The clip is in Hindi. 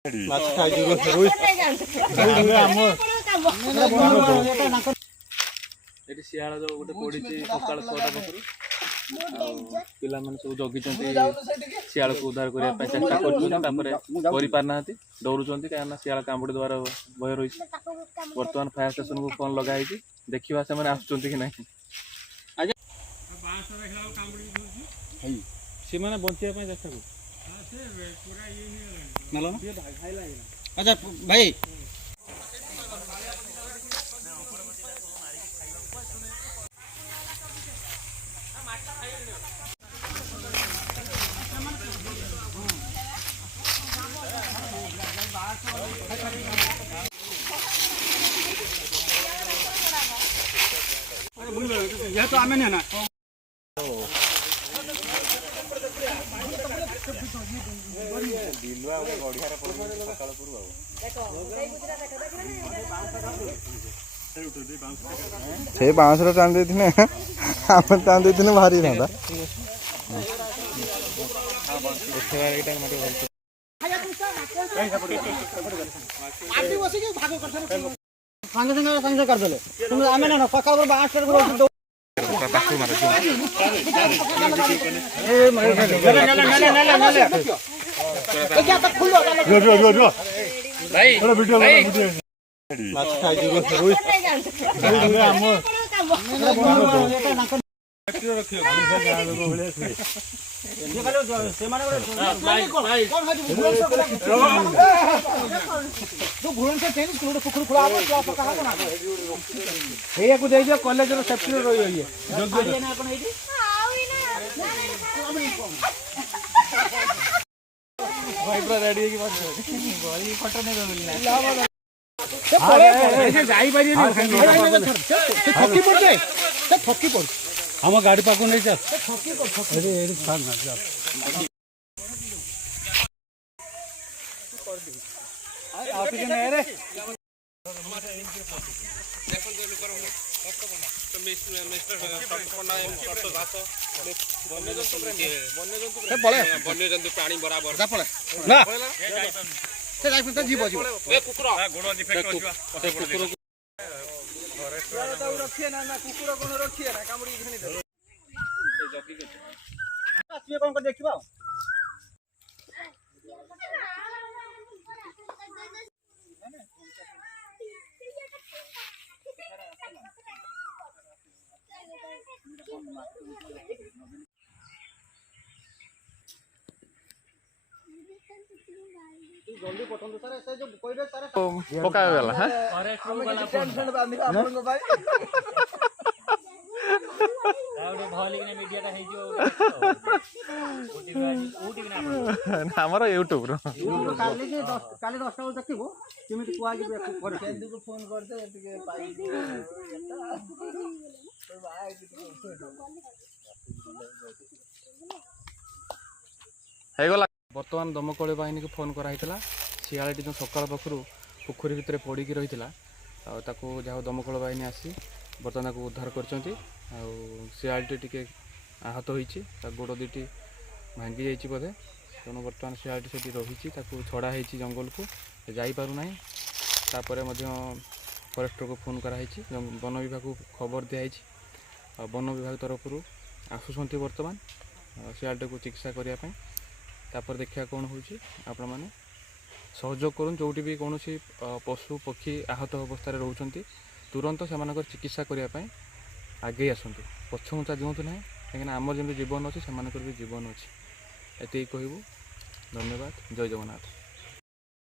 ये शियाल जो गोटे पड़ी सका 6टा पाखर सब जगी शियाल को उद्धार करने चेष्टा करना डरुंच कहीं शियाल कामुड़ी द्वारा भय रही बर्तमान फायर स्टेशन को फोन लगाई देखा से आसुँच कि ना सी मैंने बचाई चेष्टा कर अच्छा भाई यह तो आमे ना से बाँस टाण दे आम टाण दे भारी था संगे करदे तुम आमे ना सकाळ बाँस कॉलेज सेफ्टी रही हम गाड़ी पाक नहीं चल वन्यजंतु प्राणी बराबर जीव देखा जल्दी पठंतु सर ऐसे जो कोइबे सर पका गला हां टेंशन बांधिला आपन को भाई आउटे भली ने मीडिया का हे जो ओटी ना हमर YouTube रो काली 10टा बजे देखिबो केमिति कुआ जे कर केंदु को फोन करते एतिके पाई गला बर्तमान दमकल बाहिनी को फोन कराई शियालटी जो सकाल पाखु पोखरी भितर पड़ी रही जहाँ दमकल बाहिनी आसी बर्तमान उद्धार कर शियालटी टी आहत होती गोड़ दुटी भांगी जाइए बोधे तेणु बर्तमान शियालटी से रही छड़ा हो जंगल को जापना फरेस्टर को फोन कराई वन विभाग को खबर दिखाई वन विभाग तरफ आसुँच बर्तमान शियालटी को चिकित्सा करने तापर देखा कौन हो सहयोग करूँ जो भी कौन पशु पक्षी आहत अवस्था रोचंती तुरंत से चिकित्सा करने आगे आसतु पछुचा दिंतु ना कहीं आमर जमी जीवन अच्छे से भी जीवन अच्छे ये कहूँ धन्यवाद जय जगन्नाथ।